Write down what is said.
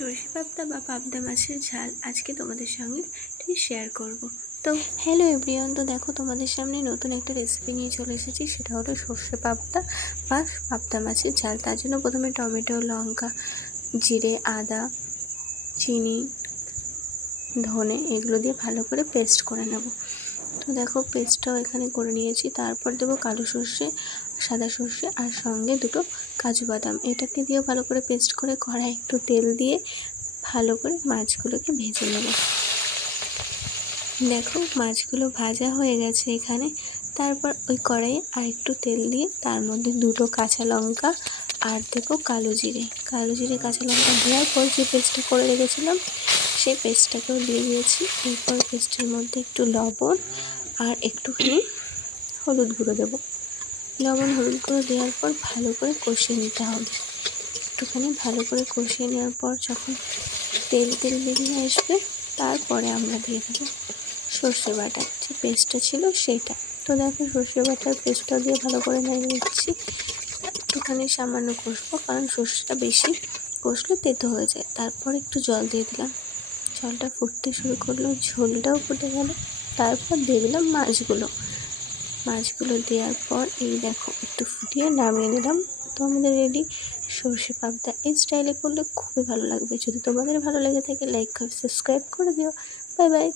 সরষে পাবদা বা পাবদা মাছের ঝাল আজকে তোমাদের সঙ্গে শেয়ার করব। তো হ্যালো এভরিওয়ান, তো দেখো তোমাদের সামনে নতুন একটা রেসিপি নিয়ে চলে এসেছি। সেটা হলো সরষে পাবদা বা পাবদা মাছের ঝাল। তার জন্য প্রথমে টমেটো, লঙ্কা, জিরে, আদা, চিনি, ধনে এগুলো দিয়ে ভালো করে পেস্ট করে নেব। তো দেখো পেস্টটাও এখানে করে নিয়েছি। তারপর দেবো কালো সর্ষে, সাদা সর্ষে আর সঙ্গে দুটো কাজু বাদাম। এটাকে দিয়েও ভালো করে পেস্ট করে কড়াই একটু তেল দিয়ে ভালো করে মাছগুলোকে ভেজে নেব। দেখো মাছগুলো ভাজা হয়ে গেছে এখানে। তারপর ওই কড়াইয়ে আর একটু তেল দিয়ে তার মধ্যে দুটো কাঁচা লঙ্কা আর দেবো কালো জিরে কাঁচা লঙ্কা দেওয়ার পর যে পেস্টটা করে রেখেছিলাম সেই পেস্টটাকেও দিয়ে দিয়েছি। এরপর পেস্টের মধ্যে একটু লবণ আর একটুখানি হলুদ গুঁড়ো দেবো। লবণ হলুদ গুঁড়ো দেওয়ার পর ভালো করে কষিয়ে নিতে হবে। একটুখানি ভালো করে কষিয়ে নেওয়ার পর যখন তেল বেরিয়ে আসবে তারপরে আমরা দিয়ে দেবো সর্ষে বাটা, যে পেস্টটা ছিল সেইটা। তো দেখো সর্ষে বাটার পেস্টটা দিয়ে ভালো করে নেড়ে নিচ্ছি। একটুখানি সামান্য কষবো, কারণ সর্ষেটা বেশি কষলে তেতো হয়ে যায়। তারপর একটু জল দিয়ে দিলাম, জলটা ফুটতে শুরু করলো, ঝোলটাও ফুটে গেল। তারপর দিয়ে দিলাম মাছগুলো দেওয়ার পর এই দেখো একটু ফুটিয়ে নামিয়ে নিলাম। তো আমাদের রেডি সরষে পাবদা। এই স্টাইলে করলে খুবই ভালো লাগবে। যদি তোমাদের ভালো লেগে থাকে লাইক সাবস্ক্রাইব করে দিও। Bye bye.